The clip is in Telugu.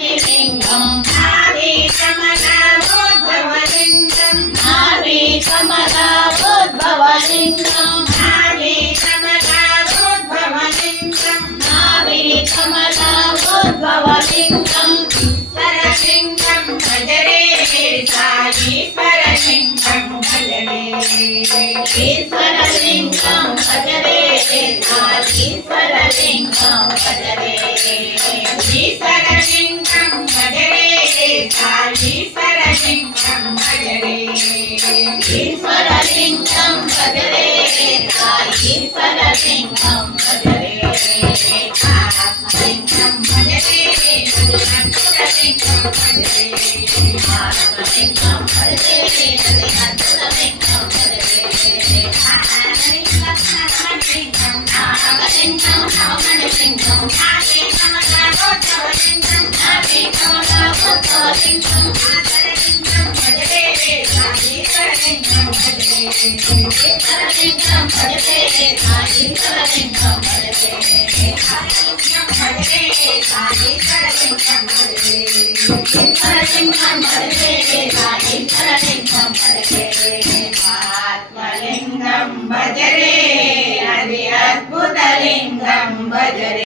మణిలింగం నాభి కమలాభోద్భవలింగం నాభి కమలాభోద్భవలింగం నాభి కమలాభోద్భవలింగం నాభి కమలాభోద్భవలింగం ఈశ్వరలింగం భజరే సాయీశ్వరలింగం భజరే ఈశ్వరలింగం భజరే సాయీశ్వరలింగం భజరే ఈశ్వరలింగం భజరే సాయీశ్వరలింగం భజరే ఈశ్వరలింగం భజరే సాయీశ్వరలింగం భజరే ఆత్మలింగం భజరే అద్భుతలింగం భజరే ఆత్మలింగం భజరే అద్భుతలింగం భజరే నాగలింగం నాగలింగం నాగలింగం నాగే కమలాభోద్భవలింగం నాగే కమలాభోద్భవలింగం నాగలింగం భజరే సాయీశ్వరలింగం భజరే ఈశ్వరలింగం భజరే సాయీశ్వరలింగం భజరే ఆత్మలింగం భజరే సాయీశ్వరలింగం భజరే ఈశ్వరలింగం భజరే సాయీశ్వరలింగం భజరే ఆత్మలింగం భజరే అది అద్భుతలింగం భజరే.